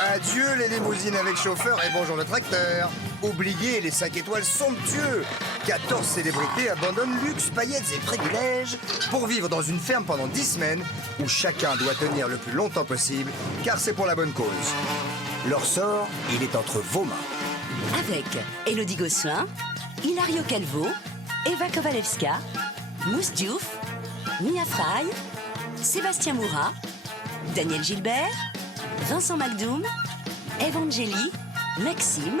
Adieu les limousines avec chauffeur et bonjour le tracteur. Oubliez les 5 étoiles somptueux. 14 célébrités abandonnent luxe, paillettes et privilèges pour vivre dans une ferme pendant 10 semaines où chacun doit tenir le plus longtemps possible car c'est pour la bonne cause. Leur sort, il est entre vos mains. Avec Élodie Gosselin, Hilario Calvo, Eva Kovalevska, Mousse Diouf, Mia Fry, Sébastien Moura, Daniel Gilbert, Vincent Macdoum, Evangélie, Maxime,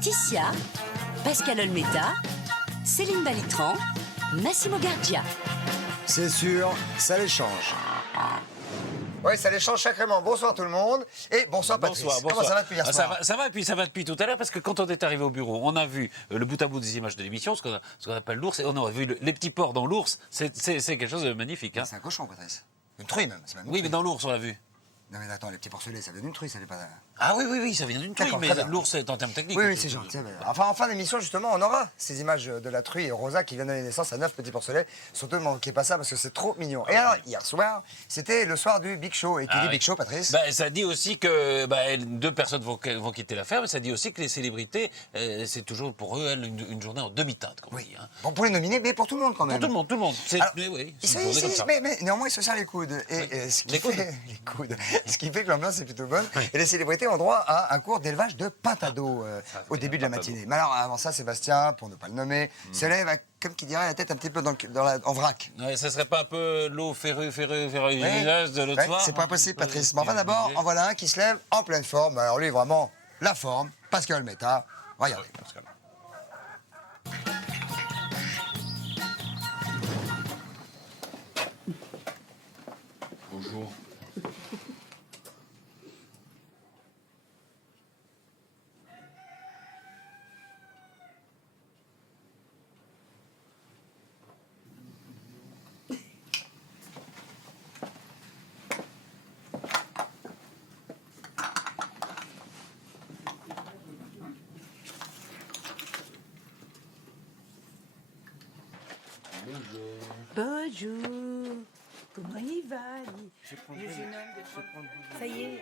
Ticia, Pascal Olmeta, Céline Balitran, Massimo Gardia. C'est sûr, ça les change. Oui, ça les change sacrément. Bonsoir tout le monde. Et bonsoir Patrice. Bonsoir. Comment ça va depuis hier soir? Ça va, et puis ça va depuis tout à l'heure, parce que quand on est arrivé au bureau, on a vu le bout à bout des images de l'émission, ce qu'on appelle l'ours, et on a vu les petits porcs dans l'ours. C'est quelque chose de magnifique. Hein. C'est un cochon, Patrice. Une truie même. C'est même une Oui, truie. mais dans l'ours, on l'a vu. Non mais attends, les petits porcelets, ça vient d'une truie, ça vient pas d'un... Ah oui, ça vient d'une truie, D'accord, mais très bien. l'ours, c'est en termes techniques. Oui, c'est gentil. Enfin, en fin d'émission, justement, on aura ces images de la truie et Rosa qui vient donner naissance à 9 petits porcelets. Surtout, ne manquez pas ça parce que c'est trop mignon. Et alors, hier soir, c'était le soir du Big Show. Et qui dit oui. Big Show, Patrice? Ça dit aussi que 2 personnes vont quitter la ferme, ça dit aussi que les célébrités, c'est toujours pour eux, une journée en demi-teinte, comme on dit. Hein. Bon, pour les nominer, mais pour tout le monde quand même. Pour tout le monde. Alors, Mais oui, ils c'est sont une journée comme ici, ça. mais néanmoins, ils se serrent les coudes. Et ce qui fait... les coudes. Ce qui fait que l'ambiance est plutôt bonne. Et les célébrités ont droit à un cours d'élevage de pintado au début de la matinée. Mais alors, avant ça, Sébastien, pour ne pas le nommer, se lève, comme qui dirait, la tête un petit peu en vrac. Ouais, ça serait pas un peu l'eau ferreux du village de l'autre soir? C'est pas possible, Patrice. Mais enfin, d'abord, en voilà un qui se lève en pleine forme. Alors lui, vraiment, la forme. Pascal Olmeta. Regardez. Bonjour. Bonjour. Comment il va, le jeune homme de 30 ans? Ça y est.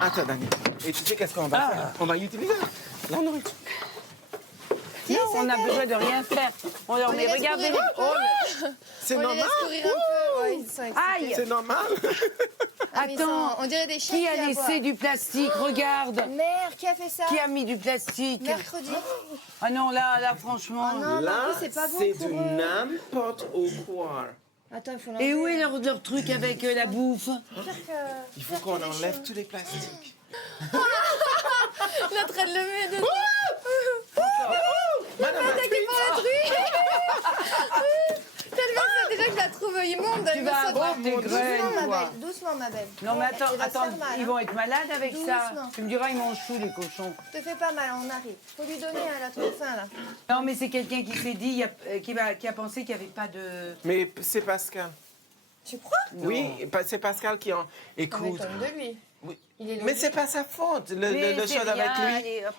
Attends, Dani. Et tu sais qu'est-ce qu'on va faire? On va utiliser la nourriture. Non, on n'a besoin de rien faire. On leur met, regardez les... Oh, C'est On les normal. laisse courir un peu, ouais, ils sont excités. aïe. C'est normal. Ah, mais ils Attends. sont- on dirait des chiens Qui a aboient. laissé du plastique? Regarde. Mère, qui a fait ça? Qui a mis du plastique? Mercredi. Ah non, là, franchement. Ah non, Là, en plus, c'est pas bon c'est pour du eux. n'importe quoi. Attends, il faut l'enlever. Et où est leur truc avec la bouffe? Il faut qu'on enlève tous les plastiques. Il est en train de le mettre dedans. Madame, Attaqué par la truie. Tellement que déjà que je la trouve immonde. Tu vas avoir tes graines, Doucement, ma toi. belle. Doucement, ma belle. Non, mais attends, Elle va se faire mal, ils hein. vont être malades avec ça. Doucement. Tu me diras, ils mangent chou, les cochons. Te fais pas mal, on arrive. Faut lui donner, elle a trop faim, là. Non, mais c'est quelqu'un qui s'est dit, qui a pensé qu'il n'y avait pas de... mais c'est Pascal. Tu crois? Oui, c'est Pascal qui en... Ça Écoute. m'étonne de lui. Oui. Il est Mais logique. c'est pas sa faute. Mais Le c'est chose avec rien, lui, allez, hop.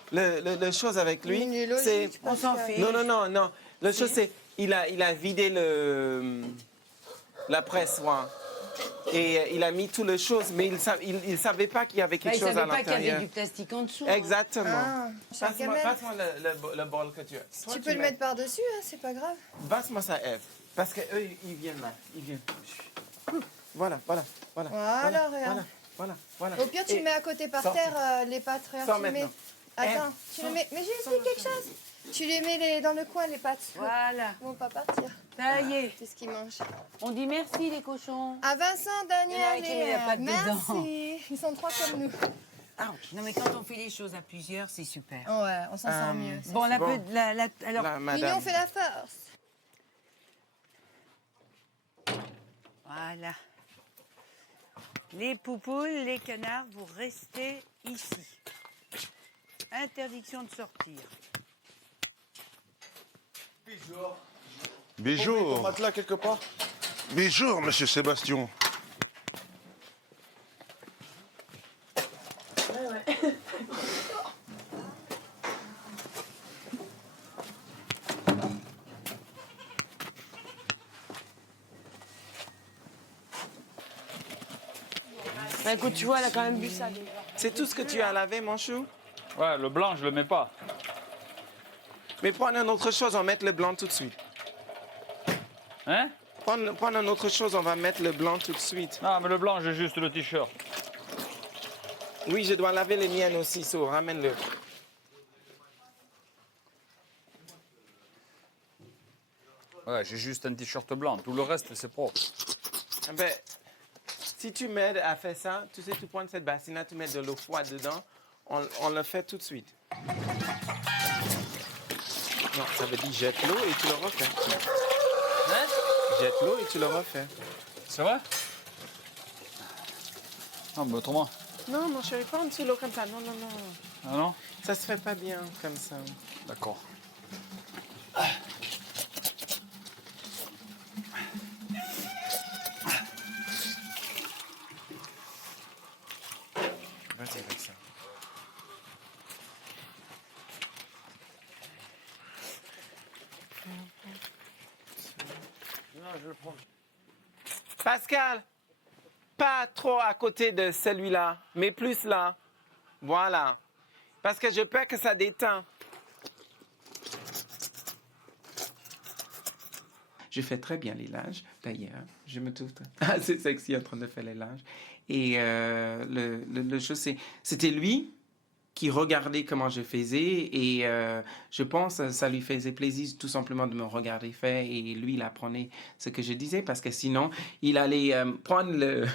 le chose avec lui, Il est logique, c'est... On s'en Pascal. fait. Non. Le chose, c'est il a vidé la presse, ouais. Et il a mis toutes les choses, mais il savait pas qu'il y avait Bah, quelque ils chose à savaient pas qu'il y avait l'intérieur. du plastique en dessous. Exactement. Ah, chaque Passe-moi gamelle. passe-moi le bol que tu as. Toi, Tu peux le mets- mettre par-dessus, hein, c'est pas grave. Passe-moi ça, Eve. Parce qu'eux, ils viennent là. Ils viennent. Voilà. Voilà, regarde. Voilà. Au pire, tu Et le mets à côté par sors- terre, les pâtes. Regarde, sors tu les mets. maintenant. Attends, tu les mets. Mais j'ai expliqué quelque chose. Tu les mets dans le coin, les pâtes. Voilà. Ils vont pas partir. Ça y est. C'est ce qu'ils mangent. On dit merci, les cochons. À Vincent, Il y en a un Daniel qui et met la patte merci. Ils sont trois comme nous. Non, mais quand on fait les choses à plusieurs, c'est super. Ouais, on s'en sort mieux. Bon, Bon. alors, La madame. L'union fait la force. voilà. Les poupoules, les canards, vous restez ici. Interdiction de sortir. Bonjour. Matelas quelque part. Bonjour, monsieur Sébastien. Bah, écoute, tu vois, elle a quand même bu ça. déjà. C'est tout ce que tu as lavé, mon chou? Ouais, le blanc, je le mets pas. Mais prends une autre chose, on va mettre le blanc tout de suite. Hein? Prends une autre chose, on va mettre le blanc tout de suite. Non, mais le blanc, j'ai juste le t-shirt. Oui, je dois laver les miennes aussi, so ramène-le. Ouais, j'ai juste un t-shirt blanc. Tout le reste, c'est propre. Ah ben, si tu m'aides à faire ça, tu sais, tu prends cette bassine-là, tu mets de l'eau froide dedans, on le fait tout de suite. Non, ça veut dire jette l'eau et tu le refais. Hein? Jette l'eau et tu le refais. C'est vrai? Non, mais autrement. Non, mon chéri, pas en dessous l'eau comme ça. Non, non, non. Ah non? Ça se fait pas bien comme ça. D'accord. Vas-y avec ça. Non, je le prends. Pascal, pas trop à côté de celui-là, mais plus là. Voilà. Parce que je peur que ça déteint. Je fais très bien les linges, d'ailleurs. Je me trouve assez sexy en train de faire les linges. Et le chose, c'était lui qui regardait comment je faisais. Et je pense que ça lui faisait plaisir tout simplement de me regarder faire. Et lui, il apprenait ce que je disais. Parce que sinon, il allait prendre le...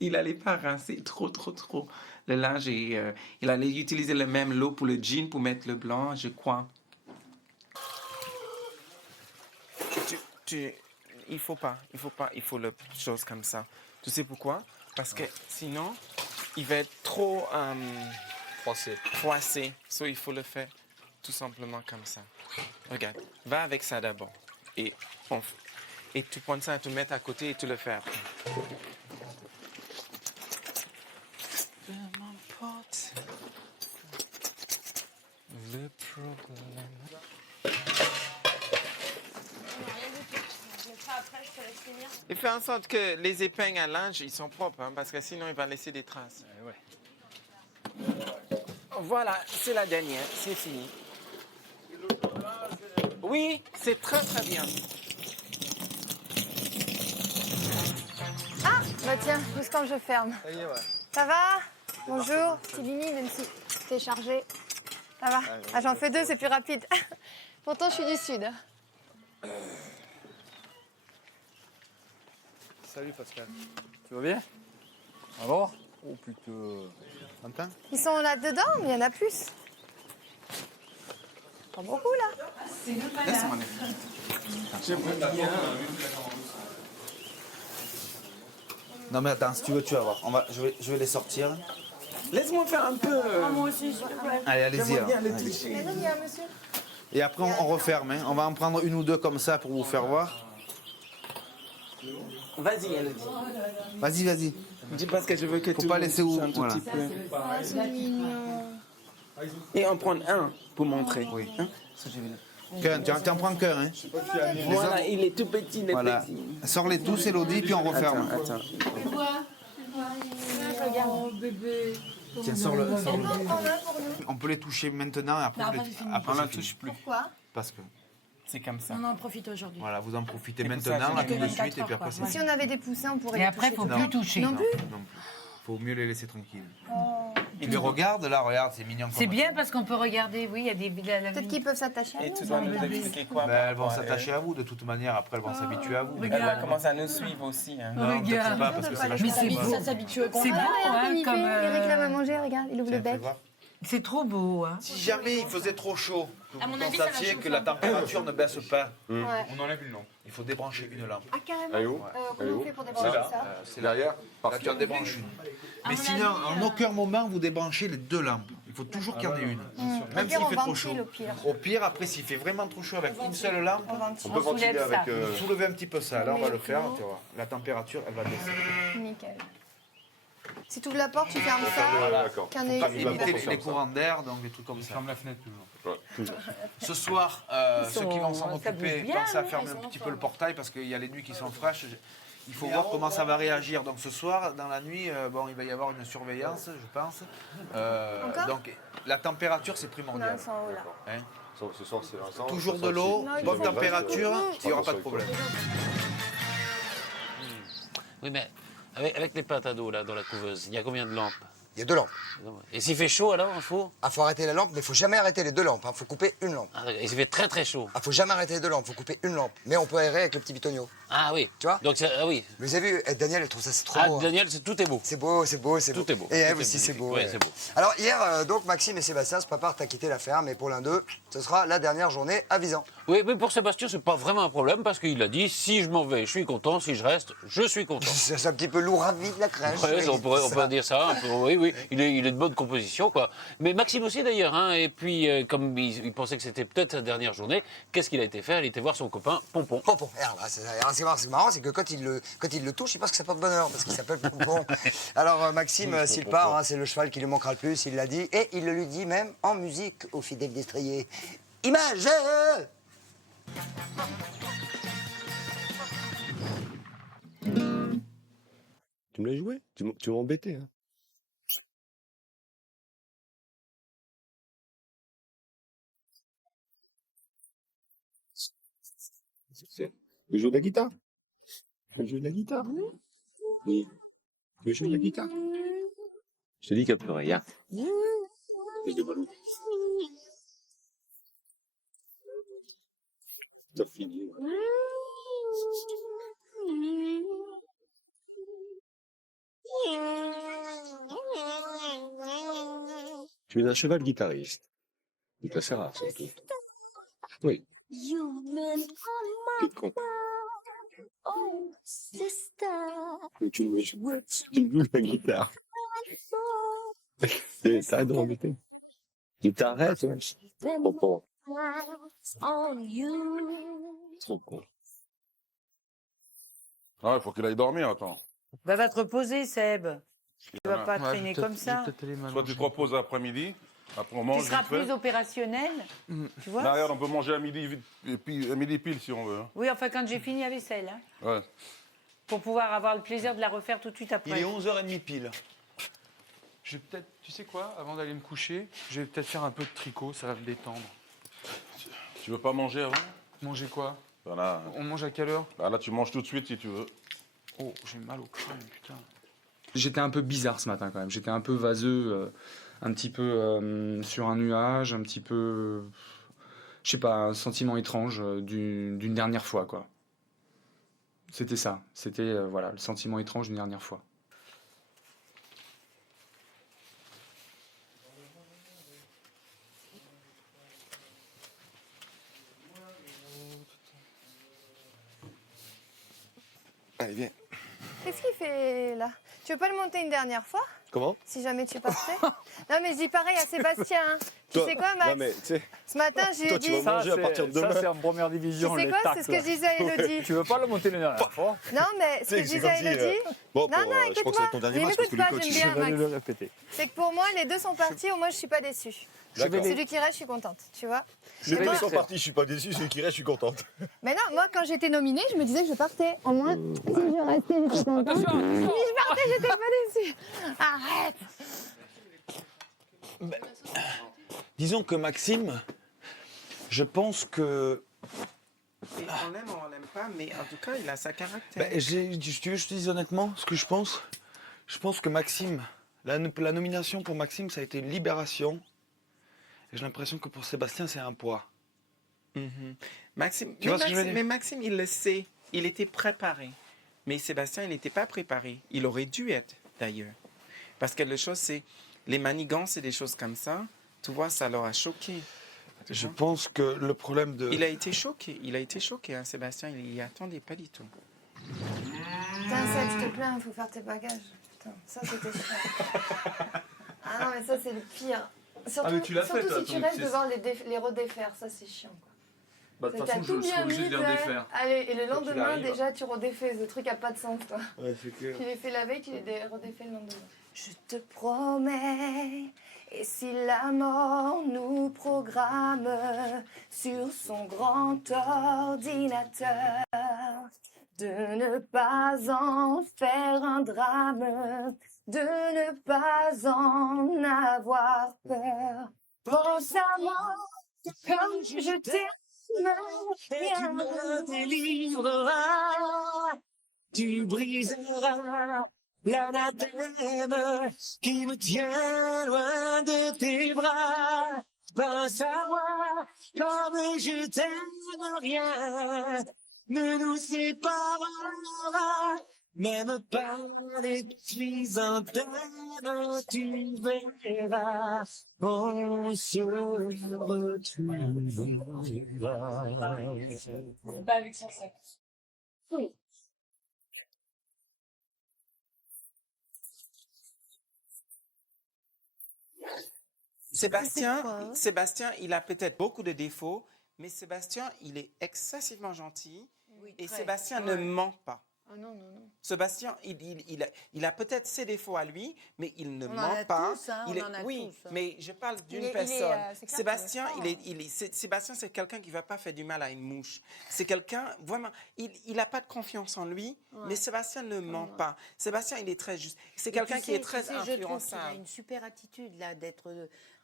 il allait pas rincer trop le linge. Et il allait utiliser le même lot pour le jean, pour mettre le blanc, je crois. Il faut pas, il faut le chose comme ça. Tu sais pourquoi? Parce que sinon, il va être trop froissé. So, il faut le faire tout simplement comme ça. Regarde, va avec ça d'abord. Et tu prends ça, tu le mets à côté et tu le fais après. Peu m'importe le problème. Et fais en sorte que les épingles à linge, ils sont propres, hein, parce que sinon, il va laisser des traces. Ouais. Voilà, c'est la dernière, c'est fini. Oui, c'est très bien. Ah, bah tiens, juste quand je ferme. Ça y est, ouais. Ça va? Bonjour, petit Mimi, même si t'es chargé. Ça va? Ah, j'en fais deux, c'est plus rapide. Pourtant, je suis du Sud. Salut Pascal. Tu vas bien? Alors? Oh putain. Quentin? Ils sont là-dedans, mais il y en a plus. Pas beaucoup, là. Laisse-moi les faire. J'aimerais bien. Non mais attends, si tu veux, tu vas voir. Je vais les sortir. Laisse-moi faire un peu. Moi aussi, s'il te plaît. Allez, allez-y. J'aimerais alors. bien le Allez. toucher. Mais non, il y a un monsieur. Et après, on referme. Hein. On va en prendre une ou deux comme ça pour vous faire voir. Vas-y, Elodie. Vas-y. Dis parce que je veux que Faut tu pas laisser où. un tout Voilà. petit peu. Oh, c'est mignon. Et on prend un pour montrer. Oui. Hein? Ça, je vais le- Cœur, tu en prends cœur. Hein. Voilà, il est tout petit, il est Voilà. petit. Sors-les tous, Elodie, puis on referme. Attends. Tiens, sors-le. On peut les toucher maintenant et après, Non, après, c'est fini. après On c'est la fini. touche plus. Pourquoi? Parce que C'est comme ça. On en profite aujourd'hui. voilà, vous en profitez Et pour ça, maintenant, j'ai là, tout que de 24 suite, et puis heures, après c'est quoi. Si fini. on avait des poussins, on pourrait Et les après, toucher faut tout plus le temps. toucher. Non plus? Non. Faut mieux les laisser tranquilles. Tu les regardes, là, regarde, c'est mignon. C'est comme bien parce qu'on peut regarder, oui, il y a des... Peut-être qu'ils peuvent s'attacher à Et nous. tu dois nous expliquer quoi? Ben, elles vont s'attacher à vous, de toute manière, après elles vont s'habituer à vous. Elle va commencer à nous suivre aussi. Hein. Non, peut-être pas, parce que c'est Mais vachement c'est sympa. beau. Ça s'habitue au C'est beau, Regarde hein, comme il comme... fait. Il réclame à manger, regarde, il ouvre Tiens, le fais bec. voir. C'est trop beau, hein. Si jamais il faisait trop chaud, que À vous mon avis, ça va constatiez chauffer que la un peu. température ne baisse pas, Ouais. on enlève une lampe. Il faut débrancher une lampe. Ah, carrément. Elle est où Comment on fait pour débrancher ça? C'est derrière. Là, tu en débranches une. Mais sinon, en aucun moment, vous débranchez les deux lampes. Il faut toujours qu'il y en ait une. Même Au pire, s'il on fait trop ventile, chaud. au pire. Au pire, après, s'il fait vraiment trop chaud avec une seule lampe, On ventile. On peut ventiler soulève avec. ça. soulevez un petit peu ça. Là, on met va le le faire. clou. Tu vois. La température, elle va baisser. Nickel. Si tu ouvres la porte, tu fermes ça. Voilà, d'accord. Qu'un Pas œil. limiter les courants d'air, donc des trucs comme ça. la fenêtre toujours. Ouais, toujours. Ce soir, ceux qui vont s'en ça occuper, bouge bien, pensez à hein, fermer ils un sont petit en peu le portail parce qu'il y a les nuits qui sont fraîches. Il faut voir comment ça va réagir. Donc ce soir, dans la nuit, bon, il va y avoir une surveillance, je pense. Encore Donc la température, c'est Non, primordial. ils sont en haut là. Hein. Ce soir, c'est Vincent. Toujours Ce de soir, l'eau, Non, ils bonne sont- température, il n'y aura pas de Attention avec problème. Oui, mais avec les pâtes à dos là dans la couveuse, il y a combien de lampes? Il y a 2 lampes. Et s'il fait chaud alors, il faut? Ah, faut arrêter la lampe, mais il faut jamais arrêter les 2 lampes. Faut couper une lampe. Ah, et s'il fait très très chaud. Ah, faut jamais arrêter les 2 lampes. Faut couper une lampe. Mais on peut aérer avec le petit bitonio. Ah oui. Tu vois? Donc ah oui. Mais vous avez vu, Daniel, elle trouve ça c'est trop Ah beau. Hein. Daniel, tout est beau. C'est beau, c'est beau, c'est beau. Tout est beau. Et Ève Tout est aussi, c'est magnifique. beau. Ouais, c'est beau. Alors hier, donc Maxime et Sébastien se préparent à quitter la ferme, et pour l'un d'eux, ce sera la dernière journée à Visan. Oui, mais pour Sébastien, c'est pas vraiment un problème parce qu'il a dit si je m'en vais, je suis content. Si je reste, je suis content. C'est un petit peu lourd à vie de la crèche. Ouais, on peut Ça. dire ça. Oui, oui. Il est de bonne composition, quoi. Mais Maxime aussi, d'ailleurs. Hein, et puis, comme il pensait que c'était peut-être sa dernière journée, qu'est-ce qu'il a été faire? Il était voir son copain Pompon. Pompon. Et alors, c'est marrant, c'est que quand il le touche, il pense que ça porte bonheur, parce qu'il s'appelle Pompon. Alors Maxime, s'il part, hein, c'est le cheval qui lui manquera le plus, il l'a dit, et il le lui dit même en musique au fidèle destrier. Image. Tu me l'as joué? Tu m'as embêté. Hein. Tu joues de la guitare? Tu joues de la guitare? Oui. Tu joues de la guitare? Je te dis qu'elle peut rien. Fils de ballon. T'as fini. Tu es un cheval guitariste. Il te sert à ça, tout. Oui. T'es con. Tu joues la guitare. T'arrêtes de m'embêter. Tu t'arrêtes, hein. Pompon. Trop con. Ah, il faut qu'il aille dormir, attends. Va te reposer, Seb. Tu vas pas Ouais, traîner comme ça. Soit tu te reposes l'après-midi, après on Tu mange seras vite fait. plus opérationnel. Tu vois? Là, regarde, on peut manger à midi, vite, et puis à midi pile si on veut. Hein. Oui, enfin, quand j'ai fini la vaisselle, hein, Ouais. pour pouvoir avoir le plaisir de la refaire tout de suite après. 11h30 pile. Je vais peut-être, tu sais quoi, avant d'aller me coucher, je vais peut-être faire un peu de tricot, ça va me détendre. Tu veux pas manger avant? Manger quoi? Voilà. On mange à quelle heure? Bah, là, tu manges tout de suite si tu veux. Oh, j'ai mal au crâne, putain. J'étais un peu bizarre ce matin quand même. J'étais un peu vaseux, un petit peu sur un nuage, un petit peu, je sais pas, un sentiment étrange d'une dernière fois, quoi. C'était ça. C'était, voilà, le sentiment étrange d'une dernière fois. Allez, viens. Qu'est-ce qu'il fait là? Tu veux pas le monter une dernière fois? Comment? Si jamais tu partais? Non, mais je dis pareil à Sébastien. Hein. Tu sais quoi, Max? Non, mais tu sais, Ce matin, j'ai toi, dit. tu vas manger à partir de demain. Ça, c'est en première Tu division. sais les quoi? tacles. C'est ce que je disais à Elodie. Tu veux pas le monter les dernières fois? Non, mais ce que je disais à Elodie. Bon, Non, non, je crois que ça va être ton écoute-moi. dernier Mais match parce que m'écoute pas, le coach. j'aime bien, Je vais Max. le répéter. C'est que pour moi, les deux sont partis, au moins, je suis pas déçue. D'accord. Celui qui reste, je suis contente, tu vois. Les Mais deux moi- sont partis, je suis pas déçu, celui qui reste, je suis contente. Mais non, moi, quand j'étais nominée, je me disais que je partais. Au moins, si je restais, j'étais contente. Si je partais, j'étais pas déçue. Arrête. Disons que Maxime, je pense que... Et on l'aime ou on l'aime pas, mais en tout cas, il a sa caractère. Tu veux que je te dise honnêtement ce que je pense? Je pense que Maxime, la nomination pour Maxime, ça a été une libération. Et j'ai l'impression que pour Sébastien, c'est un poids. Maxime, Tu vois ce que je veux dire? mais Maxime, il le sait. Il était préparé. Mais Sébastien, il n'était pas préparé. Il aurait dû être, d'ailleurs. Parce que la chose, c'est les manigances et des choses comme ça, tu vois, ça leur a choqué. Je pense que le problème de... Il a été choqué. Il a été choqué, hein, Sébastien. Il n'y attendait pas du tout. Putain, Seb, je te plains, il faut faire tes bagages. Putain, ça, c'était chiant. Ah non, mais ça, c'est le pire. Surtout, mais tu l'as fait, surtout toi, si tu ton restes petit- devoir les redéfaire, ça, c'est chiant. Quoi. Bah, de toute T'as façon, tout je serai bien obligé de mis, les ouais. redéfaire. Allez, et le Quand il lendemain, arrive. déjà, tu redéfais. Ce truc a pas de sens, toi. Ouais, c'est clair. Tu les fais la veille, tu les redéfais le lendemain. Je te promets, et si la mort nous programme sur son grand ordinateur, de ne pas en faire un drame, de ne pas en avoir peur. Pense à moi comme je t'aime, rien ne délivrera, tu briseras l'anathème qui me tient loin de tes bras. Pense à moi comme je t'aime, rien ne nous séparera, même par les chrysanthèmes, tu verras, on se retrouvera. C'est pas avec son sac. Oui. Sébastien, il a peut-être beaucoup de défauts, mais Sébastien, il est excessivement gentil et Sébastien ne ment pas. Oh non, non, non. Sébastien, il a peut-être ses défauts à lui, mais il ne On en ment a pas. tous, hein, Il on en a oui, tous, hein. mais je parle Il d'une est, personne. c'est clair Sébastien, qu'il est fort. Sébastien, c'est quelqu'un qui ne va pas faire du mal à une mouche. C'est quelqu'un, vraiment, il n'a pas de confiance en lui, mais Sébastien ne ment pas. Sébastien, il est très juste. C'est quelqu'un qui est très Je trouve qu'il a influençable. une super attitude là d'être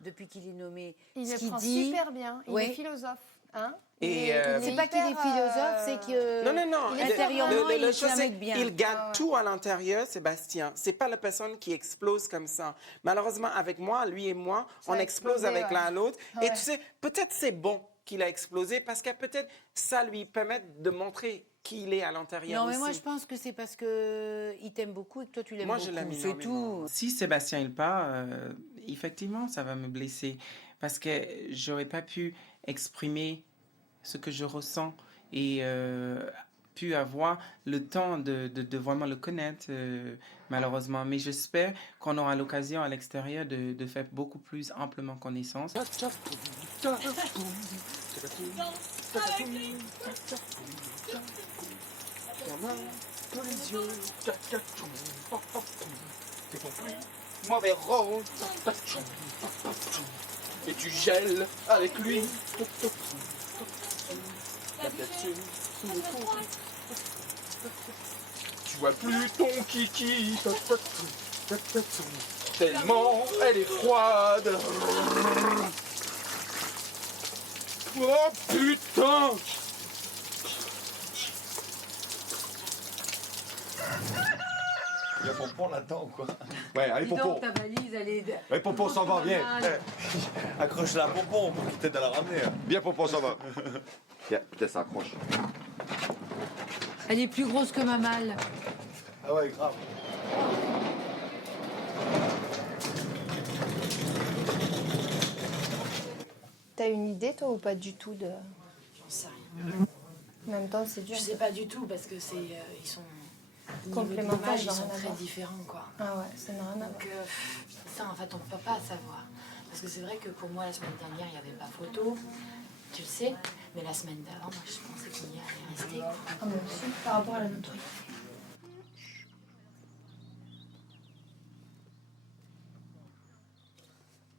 depuis qu'il est nommé. Il Ce le qu'il prend dit, super bien. Il est philosophe. Hein Et, c'est pas qu'il est philosophe, c'est que Non. intérieurement, il est un c'est mec bien. il garde tout à l'intérieur, Sébastien. C'est pas la personne qui explose comme ça. Malheureusement, avec moi, lui et moi, Ça on a explose explosé, avec l'un à l'autre. Et Ouais. tu sais, peut-être c'est bon qu'il a explosé parce que peut-être ça lui permet de montrer qui il est à l'intérieur Non, mais aussi. moi je pense que c'est parce que il t'aime beaucoup et que toi tu l'aimes Moi, beaucoup. je l'aime C'est énormément. tout. Si Sébastien il part, effectivement, ça va me blesser parce que j'aurais pas pu exprimer ce que je ressens et pu avoir le temps de vraiment le connaître, malheureusement. Mais j'espère qu'on aura l'occasion à l'extérieur de faire beaucoup plus amplement connaissance. Mauvais rôle. Et tu gèles avec lui. La tête sous le cou. Tu vois plus ton kiki. Tellement elle est froide. Oh putain. Il y a Pompon là-dedans ou quoi? Ouais, allez Dis Pompon. donc, ta valise, elle est. Ouais, Pompon s'en va, viens. Mal. Accroche-la à Pompon pour qu'il t'aide à la ramener. Bien Pompon, ça va. Tiens, putain, ça accroche. Elle est plus grosse que ma malle. Ah ouais, grave. T'as une idée, toi, ou pas du tout de... J'en sais rien. En même temps, c'est dur. Je sais pas du tout parce que c'est ils sont Complémentaires, ils ça n'a sont rien à très voir. différents quoi. Ah ouais, ça n'a rien à voir. Donc ça en fait on peut pas savoir parce que c'est vrai que pour moi la semaine dernière il y avait pas photo, tu le sais, mais la semaine d'avant moi je pensais qu'il y allait rester. Quoi. Ah moi aussi, par rapport à la nôtre.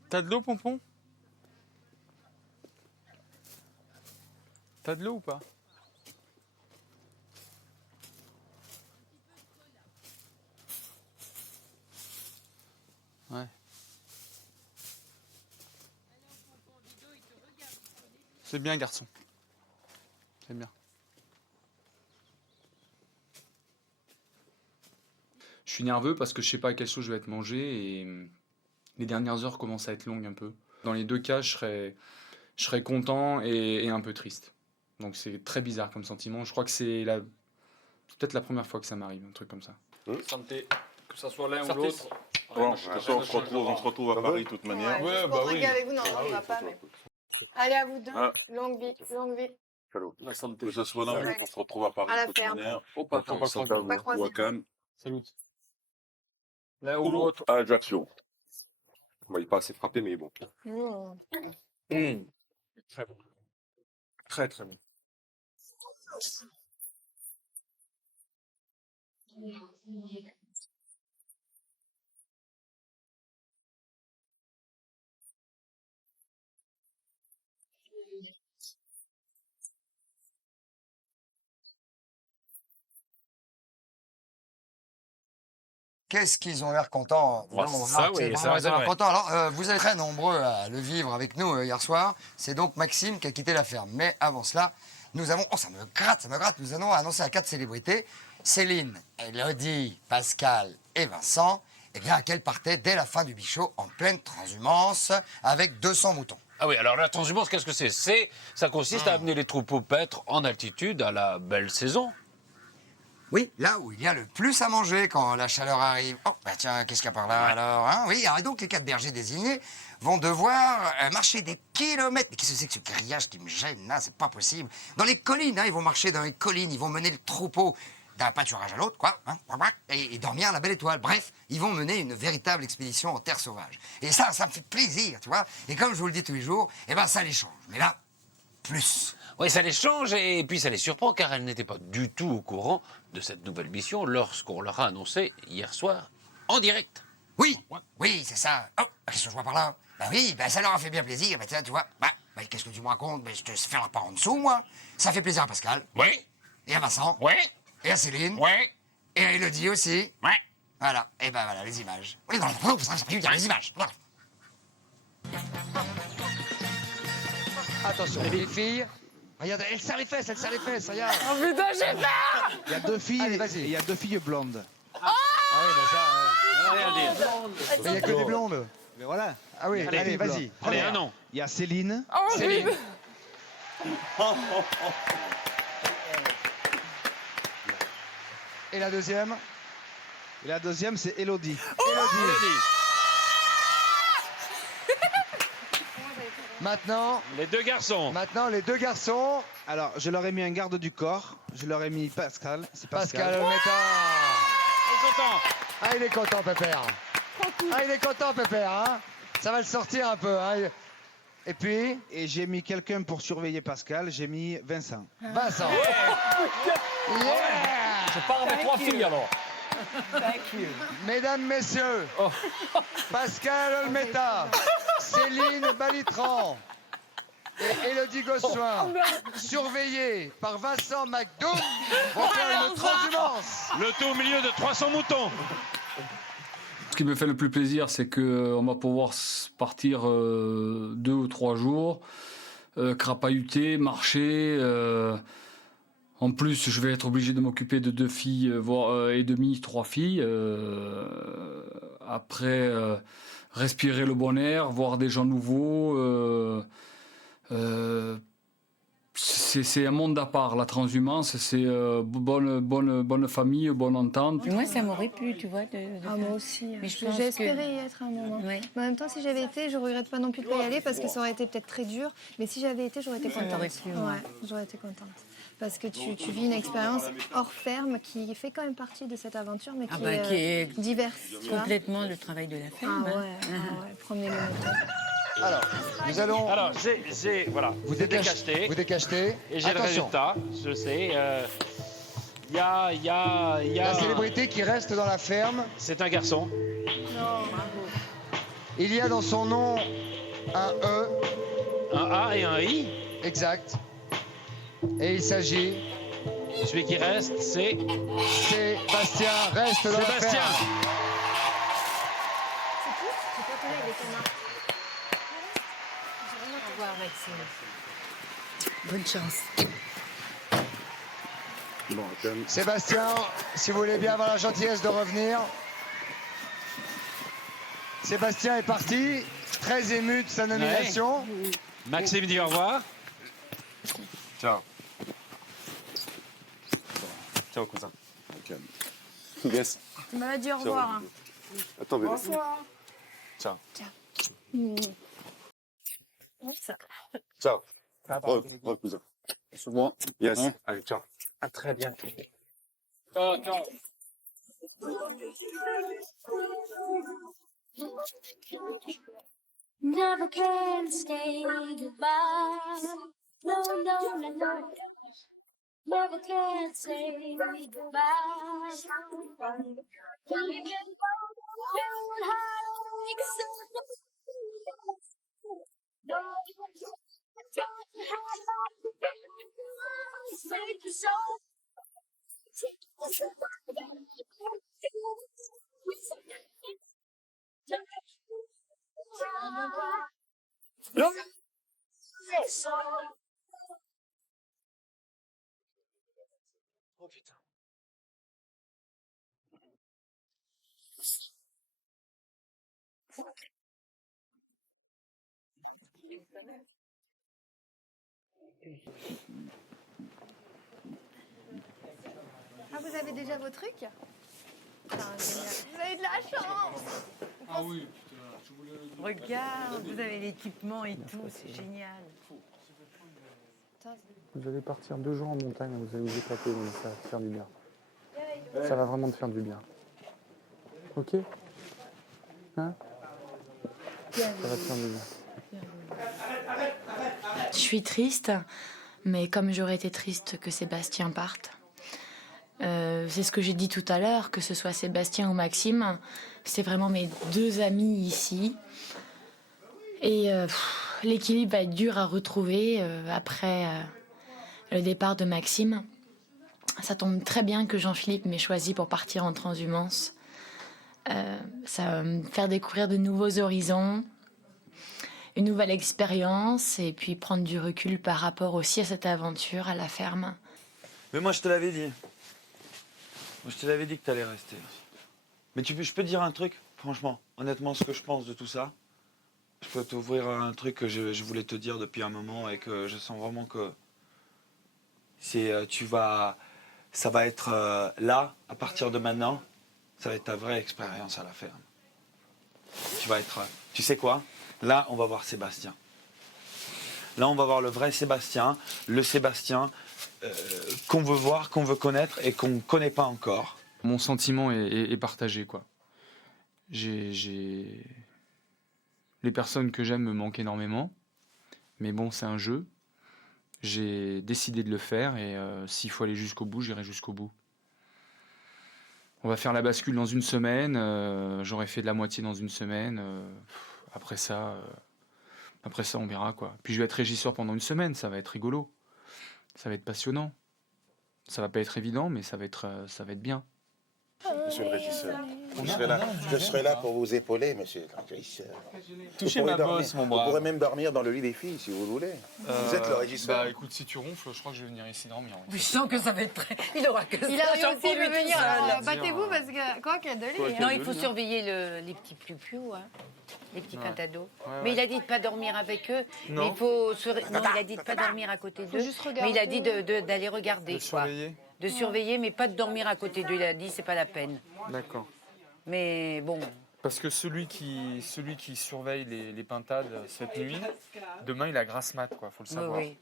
T'as de l'eau, Pompon? T'as de l'eau ou pas? Ouais. C'est bien, garçon. C'est bien. Je suis nerveux parce que je sais pas à quelle sauce je vais être mangé et les dernières heures commencent à être longues un peu. Dans les deux cas, je serais content et un peu triste. Donc c'est très bizarre comme sentiment. Je crois que c'est peut-être la première fois que ça m'arrive, un truc comme ça. Santé, que ça soit l'un ou Santé. l'autre. Bon, de toute façon, on se retrouve à Paris de toute manière. Ouais, juste pour trinquer avec vous, non, on va pas, mais... Allez, à vous deux. Ah. Longue vie, longue vie. La santé. Que ce soit l'un ou l'autre, on se retrouve à Paris À la de toute ferme. manière. Au patron. Pas croisé. Ou à Cannes. Salut. L'un ou l'autre. À Ajaccio. Bon, il n'est pas assez frappé, mais bon. Très bon. Très très bon. Qu'est-ce qu'ils ont l'air contents. Oh, Vraiment, ça, là, oui, vraiment, ça, ils c'est ont l'air vrai. contents. Alors, vous êtes très nombreux à le vivre avec nous hier soir. C'est donc Maxime qui a quitté la ferme. Mais avant cela, nous avons... Oh, ça me gratte. Nous allons annoncer à 4 célébrités. Céline, Élodie, Pascal et Vincent. Eh bien, qu'elles partaient dès la fin du bichot en pleine transhumance avec 200 moutons. Ah oui, alors la transhumance, qu'est-ce que c'est? Ça consiste à amener les troupeaux paître en altitude à la belle saison. Oui, là où il y a le plus à manger quand la chaleur arrive. Oh, bah tiens, qu'est-ce qu'il y a par là alors hein? Oui, alors donc les 4 bergers désignés vont devoir marcher des kilomètres. Mais qu'est-ce que c'est que ce grillage qui me gêne là? C'est pas possible. Dans les collines, hein, ils vont marcher dans les collines, ils vont mener le troupeau d'un pâturage à l'autre, quoi, hein, et dormir à la belle étoile. Bref, ils vont mener une véritable expédition en terre sauvage. Et ça me fait plaisir, tu vois. Et comme je vous le dis tous les jours, eh ben ça les change. Mais là, plus. Oui, ça les change et puis ça les surprend car elles n'étaient pas du tout au courant de cette nouvelle mission lorsqu'on leur a annoncé hier soir en direct. Oui, c'est ça. Oh, qu'est-ce que je vois par là? Bah oui, ça leur a fait bien plaisir. Bah tiens, tu vois, qu'est-ce que tu me racontes? Je te fais la part en dessous, moi. Ça fait plaisir à Pascal. Oui. Et à Vincent. Oui. Et à Céline. Oui. Et à Élodie aussi. Oui. Voilà. Et ben voilà, les images. Oui, non, ça il y a les images. Voilà. Attention, les filles. Regarde, elle serre les fesses, regarde. Oh putain, j'ai peur! Il y a 2 filles. Allez, vas-y. Et il y a 2 filles blondes. Ah oui, ça. Rien dire. Mais il n'y a que des blondes. Mais voilà. Ah oui, allez, vas-y. Allez, un nom. Il y a Céline. Oh, Céline. Et la deuxième? Et la deuxième, c'est Élodie. Élodie. Maintenant, Les deux garçons. les deux garçons. Alors, je leur ai mis un garde du corps. Je leur ai mis Pascal. C'est Pascal Pascal. Olmeta. Content. Ah, il est content, Pépère. Ah, il est content, Pépère, hein. Ça va le sortir un peu, hein. Et puis, Et j'ai mis quelqu'un pour surveiller Pascal. J'ai mis Vincent. Vincent. Yeah. Je pars avec 3 filles alors. Mesdames, messieurs, Pascal Olmeta, Céline Balitran et Élodie Gossuin, surveillés par Vincent McDoom, vont faire une transhumance. Le tout au milieu de 300 moutons. Ce qui me fait le plus plaisir, c'est qu'on va pouvoir partir 2 ou 3 jours, crapahuter, marcher. En plus, je vais être obligé de m'occuper de 2 filles, voire et demie, 3 filles. Après, respirer le bon air, voir des gens nouveaux. C'est un monde à part, la transhumance. C'est bonne famille, bonne entente. Moi, ça m'aurait plu, tu vois. Moi aussi. Mais je pense J'ai que- espéré y être un moment. Ouais. Mais en même temps, si j'avais été, je regrette pas non plus de pas y aller parce que ça aurait été peut-être très dur. Mais si j'avais été, j'aurais été Ça contente. m'aurait plu, moi. Ouais, j'aurais été contente. Parce que tu vis une expérience hors ferme qui fait quand même partie de cette aventure, mais qui, qui est diverse. Tu vois. complètement le travail de la Ah ferme. ouais, hein. ah ouais, promener les moutons. Alors, nous allons Alors, voilà, vous décacheter. Et j'ai le Attention, résultat, je sais. Il y a la célébrité qui reste dans la ferme, C'est un garçon. il y a dans son nom un E, Un A et un I. exact. Et il s'agit, Celui qui reste, c'est Sébastien reste dans la Sébastien. ferme. Au revoir, Maxime. Bonne chance. Sébastien, si vous voulez bien avoir la gentillesse de revenir. Sébastien est parti, très ému de sa nomination. Maxime dit au revoir. Ciao. Ciao, cousin. Yes. Tu m'as dit au revoir. Hein. Attends, bébé. Bonsoir. Ciao. Ça. Ciao. Cousin. C'est bon. Yes. Allez, ciao. À très bientôt. Ciao, ciao. Never can say goodbye. No, no, no, no. Never can say goodbye. We can both heartaches and Ah, vous avez déjà vos trucs? Ah, génial. Vous avez de la chance. Ah oui, putain, je voulais... Regarde, vous avez l'équipement et tout, c'est génial. Vous allez partir 2 jours en montagne, vous allez vous éclater, mais ça va te faire du bien. Ça va vraiment te faire du bien. Ok? Hein? Ça va te faire du bien. Je suis triste, mais comme j'aurais été triste que Sébastien parte. C'est ce que j'ai dit tout à l'heure, que ce soit Sébastien ou Maxime, c'est vraiment mes 2 amis ici. Et l'équilibre va être dur à retrouver après le départ de Maxime. Ça tombe très bien que Jean-Philippe m'ait choisi pour partir en transhumance. Ça va me faire découvrir de nouveaux horizons, une nouvelle expérience, et puis prendre du recul par rapport aussi à cette aventure à la ferme. Mais moi, je te l'avais dit. Moi, je te l'avais dit que t'allais rester. Mais je peux te dire un truc, franchement, honnêtement, ce que je pense de tout ça. Je peux t'ouvrir un truc que je voulais te dire depuis un moment et que je sens vraiment que ça va être là, à partir de maintenant, ça va être ta vraie expérience à la ferme. Tu sais quoi? Là, on va voir Sébastien. Là, on va voir le vrai Sébastien, le Sébastien qu'on veut voir, qu'on veut connaître et qu'on ne connaît pas encore. Mon sentiment est partagé, quoi. Les personnes que j'aime me manquent énormément, mais bon, c'est un jeu. J'ai décidé de le faire et s'il faut aller jusqu'au bout, j'irai jusqu'au bout. On va faire la bascule dans 1 semaine, j'aurai fait de la moitié dans 1 semaine. Après ça, on verra, quoi. Puis je vais être régisseur pendant 1 semaine, ça va être rigolo. Ça va être passionnant. Ça va pas être évident, mais ça va être bien. Monsieur le régisseur, je serai là pour vous épauler, monsieur le régisseur. Touchez ma bosse, mon brave. Vous pourrez même dormir dans le lit des filles, si vous le voulez. Vous êtes le régisseur. Bah écoute, si tu ronfles, je crois que je vais venir ici dormir. Je sens que ça va être très... Il aura que ça. Il arrive j'en aussi, prends il veut lui venir. tout seul. Alors, battez-vous parce que quoi qu'il y a de lit. Non, il faut surveiller les petits plus-piou, hein, les petits pintados. Ouais, Mais ouais. il a dit de pas dormir avec eux. Non. Mais il faut non, il a dit de pas dormir à côté d'eux. juste Mais il a dit regarder. d'aller regarder, De quoi. surveiller. De surveiller, mais pas de dormir à côté d'eux. Il a dit c'est pas la peine. D'accord. Mais bon. Parce que celui qui surveille les pintades cette nuit, demain il a grasse mat, quoi, faut le savoir. Oui.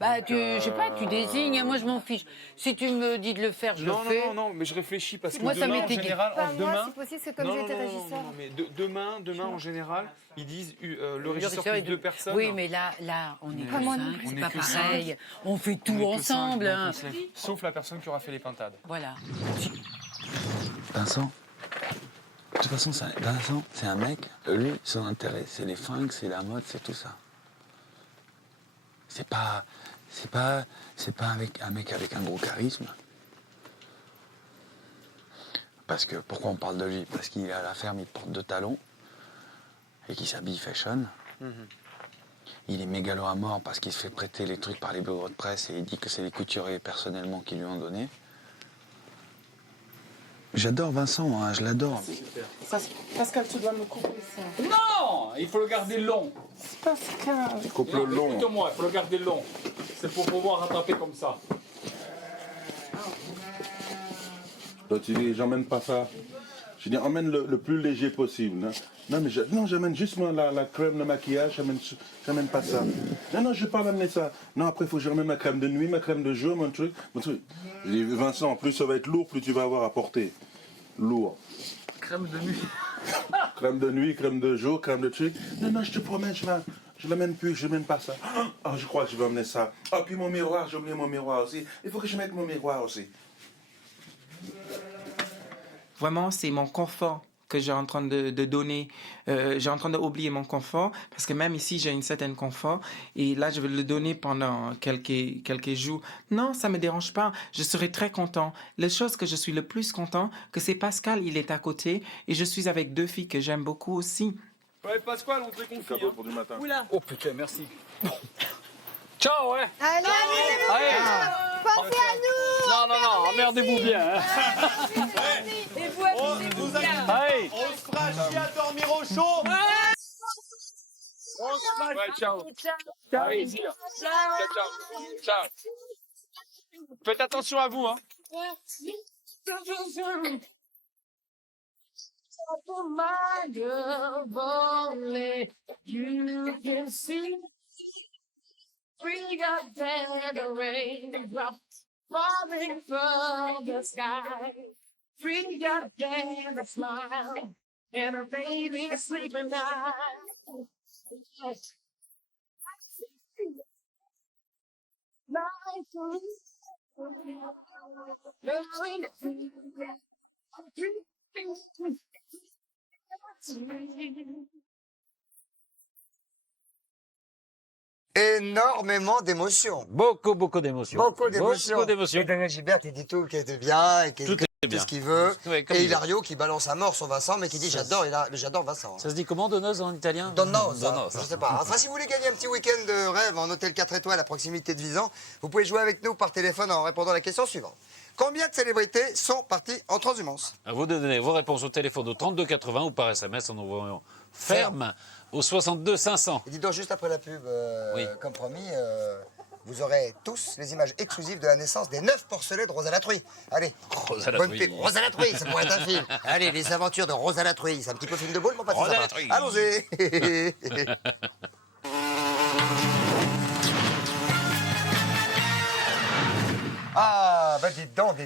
Bah, je sais pas, tu désignes, moi je m'en fiche. Si tu me dis de le faire, je le fais. Non, mais je réfléchis parce que Moi, ça demain, en m'était général, Pas demain... moi, si possible, c'est comme j'étais régisseur. Non, mais demain, en général, ils disent le régisseur régisseur plus est 2 personnes. Oui, mais là, on est Pas que moi 5, non plus. c'est On pas est que cinq. pareil. On fait tout On est que ensemble. cinq, Hein. on est que cinq. Sauf la personne qui aura fait les pintades. Voilà. Vincent, de toute façon, Vincent, c'est un mec, lui, son intérêt, c'est les fringues, c'est la mode, c'est tout ça. C'est pas avec un mec avec un gros charisme. Parce que, pourquoi on parle de lui? Parce qu'il est à la ferme, il porte 2 talons et qu'il s'habille fashion. Il est mégalo à mort parce qu'il se fait prêter les trucs par les bureaux de presse et il dit que c'est les couturiers personnellement qui lui ont donné. J'adore Vincent, hein, je l'adore. Pascal, tu dois me couper ça. Non, il faut le garder long. Pascal. Coupe le long. Écoute-moi, il faut le garder long. C'est pour pouvoir rattraper comme ça. Toi, tu dis, j'emmène pas ça. Je dis, emmène le plus léger possible. Hein. Non, mais j'amène juste moi, la crème de maquillage, j'amène pas ça. Non, je vais pas m'amener ça. Non, après, il faut que je ramène ma crème de nuit, ma crème de jour, mon truc. Je dis, Vincent, plus ça va être lourd, plus tu vas avoir à porter. Lourd. Crème de nuit. Crème de nuit, crème de jour, crème de truc. Non, je te promets, je l'amène plus, je n'amène pas ça. Oh, je crois que je vais emmener ça. Oh, puis mon miroir, j'ai oublié mon miroir aussi. Il faut que je mette mon miroir aussi. Vraiment, c'est mon confort que j'ai en train de donner. J'ai en train d'oublier mon confort parce que même ici, j'ai une certaine confort et là, je vais le donner pendant quelques jours. Non, ça me dérange pas. Je serai très content. La chose que je suis le plus content, que c'est Pascal, il est à côté et je suis avec 2 filles que j'aime beaucoup aussi. Ouais, Pascal, on te confie. Cadeau pour du matin. Oh putain, merci. Ciao, ouais. Allez, Allez. pensez à nous. Non, non, non, emmerdez-vous bien. Hein. Et vous, amusez-vous bien. Allez. On se fera chier à dormir au chaud. On se fera Ouais, ciao. Ciao. Allez, ici, là. Ciao, ciao. Ciao. Faites attention à vous, hein. My love, only you can see. Bring up the raindrops falling from the sky. Bring up the smile and a baby sleeping night. Énormément d'émotions. Beaucoup, beaucoup d'émotions. Beaucoup d'émotions. Beaucoup d'émotions. Et Daniel Gilbert qui dit tout, qui était bien, et qui Tout dit est bien. ce qu'il veut. Ouais, comme Et il veut. Hilario qui balance à mort sur Vincent, mais qui dit j'adore Vincent. Ça se dit comment, Donoz en italien? Donosa, Donosa. je sais pas. Enfin, si vous voulez gagner un petit week-end de rêve en hôtel 4 étoiles à proximité de Visan, vous pouvez jouer avec nous par téléphone en répondant à la question suivante. Combien de célébrités sont parties en transhumance? À vous de donner vos réponses au téléphone au 32 80 ou par SMS en envoyant ferme au 62 500. Et dis donc, juste après la pub, Oui. comme promis, vous aurez tous les images exclusives de la naissance des 9 porcelets de Rosa la Truie. Allez, Rosa la bonne Truie. pub. Rosa la Truie, ça pourrait être un film. Allez, les aventures de Rosa la Truie. C'est un petit peu film de boule, mais pas Rosa ça. la Truie. Allons-y. Ah, bah dites donc. Hein.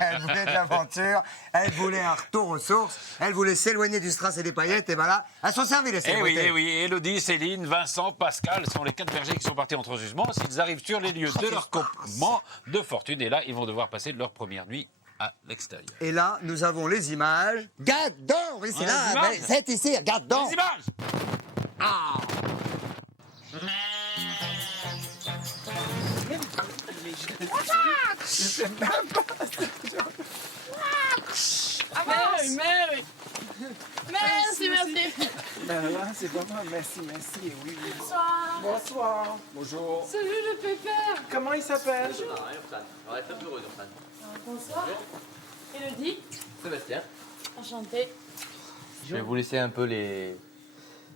Elle voulait de l'aventure, elle voulait un retour aux sources, elle voulait s'éloigner du strass et des paillettes, et voilà, elles sont servies les Eh oui, célébrités. eh oui, Élodie, Céline, Vincent, Pascal sont les 4 bergers qui sont partis en transhumance. Ils arrivent sur les lieux de leur campement de fortune et là, ils vont devoir passer leur première nuit à l'extérieur. Et là, nous avons les images. Regarde donc, oui, c'est Ouais, là, les images. ben, c'est ici, regarde donc. Les images. Ah. Mary. Merci. Ben là, c'est pas moi. Merci. Oui. Bonsoir. Bonsoir. Bonjour. Salut le pépère. Comment il s'appelle? Bonsoir. Élodie. Sébastien. Enchantée. Je vais vous laisser un peu les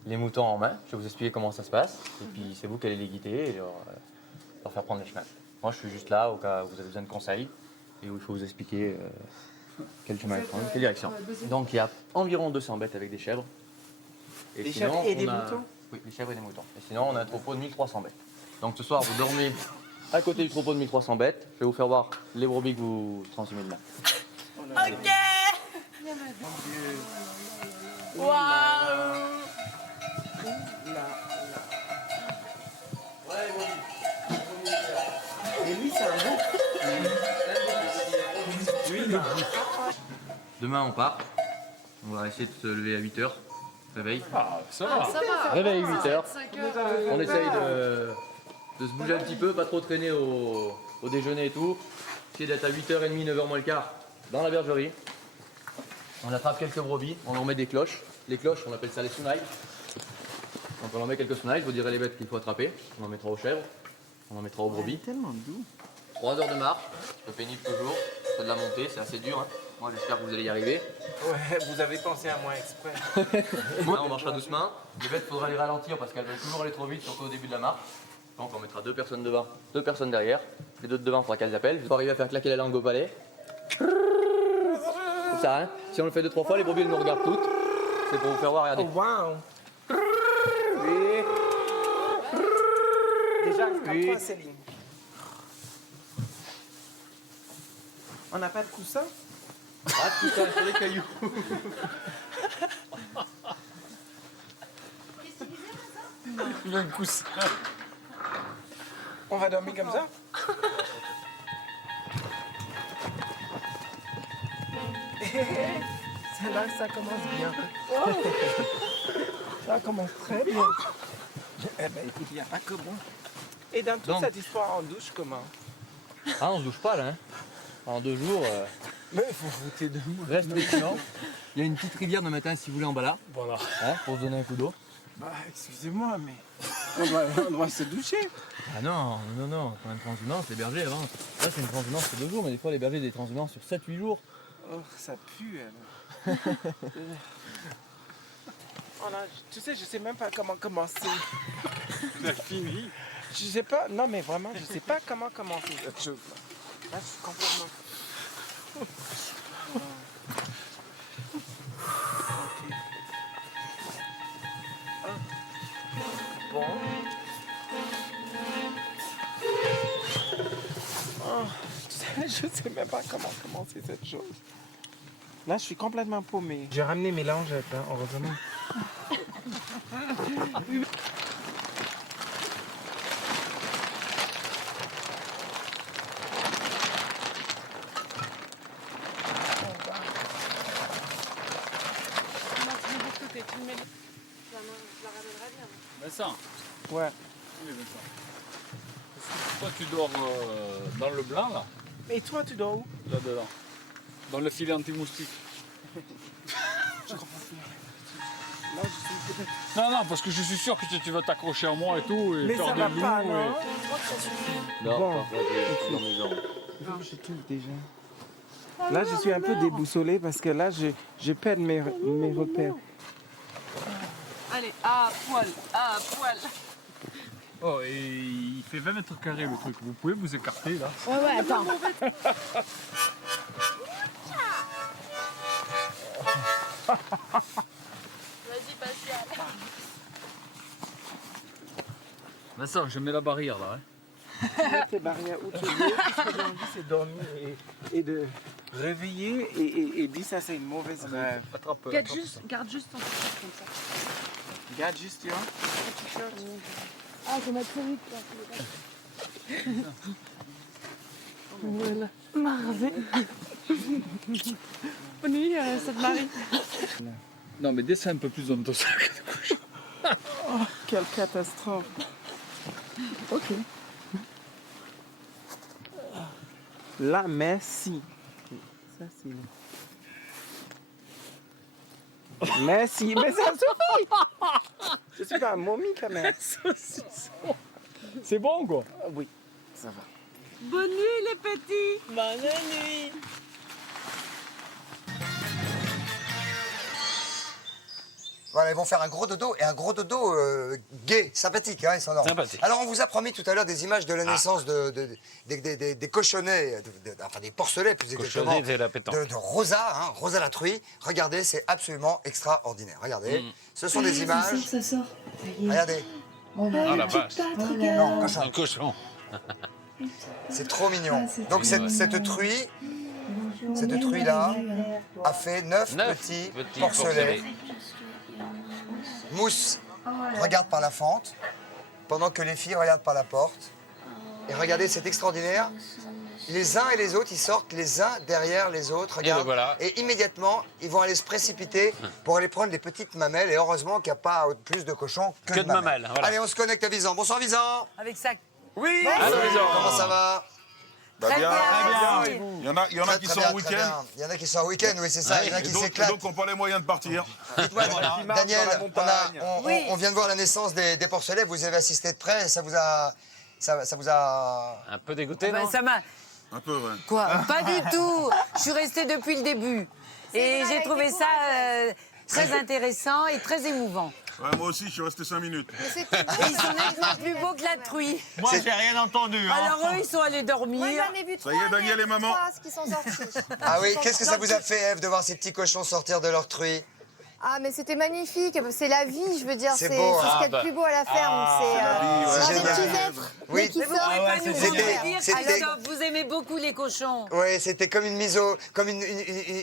moutons en main. Je vais vous expliquer comment ça se passe. Et puis c'est vous qui allez les guider et leur faire prendre le chemin. Moi, je suis juste là au cas où vous avez besoin de conseils et où il faut vous expliquer quel chemin à prendre, quelle direction. Donc il y a environ 200 bêtes avec des chèvres. Et Des sinon, chèvres et on des a- moutons? Oui, des chèvres et des moutons. Et sinon, on a un troupeau de 1300 bêtes. Donc ce soir, vous dormez à côté du troupeau de 1300 bêtes. Je vais vous faire voir les brebis que vous transhumez demain. Ok. Waouh. Et lui, c'est un bouc. Demain, on part. On va essayer de se lever à 8h. Réveil. Ah, ça va. Réveil 8h. On essaye de se bouger un petit peu, pas trop traîner au déjeuner et tout. Essayer d'être à 8h30, 9h moins le quart dans la bergerie. On attrape quelques brebis, on leur met des cloches. Les cloches, on appelle ça les sonnailles. Donc on leur met quelques sonnailles, vous direz les bêtes qu'il faut attraper. On en mettra aux chèvres, on en mettra aux brebis. Tellement doux. 3 heures de marche, un petit peu pénible toujours. C'est de la montée, c'est assez dur. Hein. Moi j'espère que vous allez y arriver. Ouais, vous avez pensé à moi exprès. Là, on marchera doucement. Les bêtes, il faudra les ralentir parce qu'elles veulent toujours aller trop vite, surtout au début de la marche. Donc, on mettra 2 personnes devant, 2 personnes derrière. Les 2 de devant, il faudra qu'elles appellent. Il faut arriver à faire claquer la langue au palais. Comme ça, hein. Si on le fait 2-3 fois, les brebis, elles nous regardent toutes. C'est pour vous faire voir, regardez. Oh, waouh. Oui. Déjà, calme-toi, Céline. On n'a pas de coussin? Ah, tout ça, sur les cailloux. Il a un coussin. On va dormir comme ça? C'est là que ça commence bien. Ça commence très bien. Eh ben, il n'y a pas que bon. Et dans toute Donc. cette histoire, on douche comment? Ah, on se douche pas là. Hein. En 2 jours, Mais il faut foutre de moi. restriction. Il y a une petite rivière de matin si vous voulez en bas là. Voilà. Hein, pour se donner un coup d'eau. Bah, excusez-moi, mais On doit se doucher. Ah non, pour une transhumance, les bergers avant. Là, c'est une transhumance sur 2 jours, mais des fois, les bergers des transhumances sur 7-8 jours. Oh, ça pue, elle. Oh là, tu sais, je sais même pas comment commencer. Tu as fini. Je sais pas, non mais vraiment, je sais pas comment commencer cette chose. Là, je suis complètement... Bon. Oh, je sais même pas comment commencer cette chose. Là, je suis complètement paumé. J'ai ramené mes langettes, hein, heureusement. Vincent. Ouais. Oui, Vincent. Toi, tu dors dans le blanc, là. Et toi, tu dors où? Là-dedans. Dans le filet anti-moustique. Je comprends plus. Là, je suis peut-être... Non, non, parce que je suis sûr que tu vas t'accrocher à moi et tout, et Mais faire ça des va loups. pas, et... non? Non, Bon. pas dans la maison. Je touche déjà. Là, je suis un peu déboussolé parce que là, je perds mes repères. Allez, à poil, à poil. Oh, et il fait 20 mètres carrés le truc. Vous pouvez vous écarter, là? Ouais, attends. Vas-y, Pascal. Vincent, je mets la barrière, là. Hein. Tes barrières où tu es, tout ce que j'ai envie, c'est dormir et de réveiller et dire ça, c'est une mauvaise rêve. Garde juste ton t-shirt comme ça. Garde juste, tu vois. Ah, ça va très vite, là. Voilà. Marvé. Bonne nuit, Sainte-Marie. Non, mais descends un peu plus dans ton sac. Oh, quelle catastrophe. Ok. Là, merci. Ça, c'est... Merci, mais ça suffit. Je suis pas un momie quand même. C'est bon, quoi? Oui, ça va. Bonne nuit, les petits. Bonne nuit. Voilà, ils vont faire un gros dodo, et un gros dodo gai, sympathique, hein, ils sont Sympathique. Alors, on vous a promis tout à l'heure des images de la naissance des cochonnets, enfin des porcelets plus exactement, Cochonnet, c'est la pétanque. de Rosa, hein, Rosa la truie. Regardez, c'est absolument extraordinaire. Regardez, ce sont des images. Ça sort. Regardez. Ah, la vache. Non, cochon. Un cochon. C'est trop mignon. Donc cette truie-là a fait 9 petits porcelets. Mousse regarde par la fente, pendant que les filles regardent par la porte. Et regardez, c'est extraordinaire. Les uns et les autres, ils sortent les uns derrière les autres, regarde. voilà. Et immédiatement, ils vont aller se précipiter pour aller prendre les petites mamelles. Et heureusement qu'il n'y a pas plus de cochons que de mamelles. Voilà. Allez, on se connecte à Visan. Bonsoir Visan. Avec ça. Oui. Allô, Visan. Comment ça va? Bah, bien. Très Il y en a qui sont en week-end. Il y en a qui sont en week-end, oui, c'est ça. Il y en a qui s'éclate. Donc, on n'a pas les moyens de partir. Dites-moi, Daniel, Oui. on vient de voir la naissance des porcelets. Vous avez assisté de près. Ça vous a Un peu dégoûté, non? Ça m'a... Un peu, ouais. Quoi? Pas du tout. Je suis restée depuis le début. Et j'ai trouvé ça très intéressant et très émouvant. Ouais, moi aussi, je suis resté 5 minutes. Et ils sont nettement plus beaux que la truie. Moi, j'ai rien entendu. Hein. Alors eux, ils sont allés dormir. Moi, j'en ai vu Ça y est, Daniel et maman. 3 qui sont sortis. Ah oui, qu'est-ce que ça vous a fait, Ève, de voir ces petits cochons sortir de leur truie? Ah, mais c'était magnifique. C'est la vie, je veux dire. C'est C'est beau, ce hein. qu'il y a de plus beau à la ferme. c'est des génial. petits êtres Oui. mais qui Mais vous sortent. pouvez pas nous c'était- dire, c'était- Christophe, vous aimez beaucoup les cochons. Oui, c'était comme une mise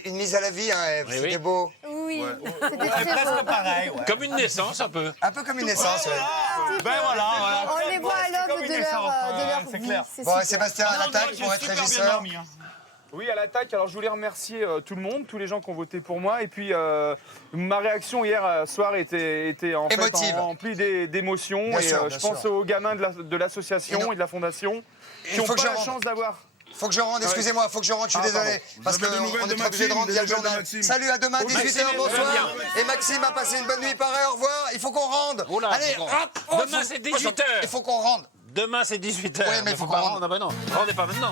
une mise à la vie, hein, Ève. Oui, C'était oui. beau. Oui, c'était très beau. Pareil, ouais. Comme une naissance, un peu. Un peu comme une naissance, ouais. Ben voilà. On les voit à l'aube de leur c'est vie. clair. C'est Bon, super. Sébastien, à l'attaque pour être régisseur. Oui, à l'attaque. Alors, je voulais remercier tout le monde, tous les gens qui ont voté pour moi. Et puis, ma réaction hier soir était en fait Émotive. remplie d'émotions. Bien Et sûr, je bien pense sûr. aux gamins de l'association et de la fondation qui Il n'ont faut que pas je la rende- chance d'avoir Faut que je rentre, excusez-moi, faut que je rentre, je suis désolé. Parce qu'on est obligé de rendre, il y a le journal. Salut, à demain, 18h, bonsoir. Et Maxime a passé une bonne nuit, pareil, au revoir. Il faut qu'on rende. Allez, hop, Demain, c'est 18h. Il faut qu'on rende. Demain, c'est 18h. Ouais, mais faut qu'on pas rendre. Ah bah non, rendez pas maintenant.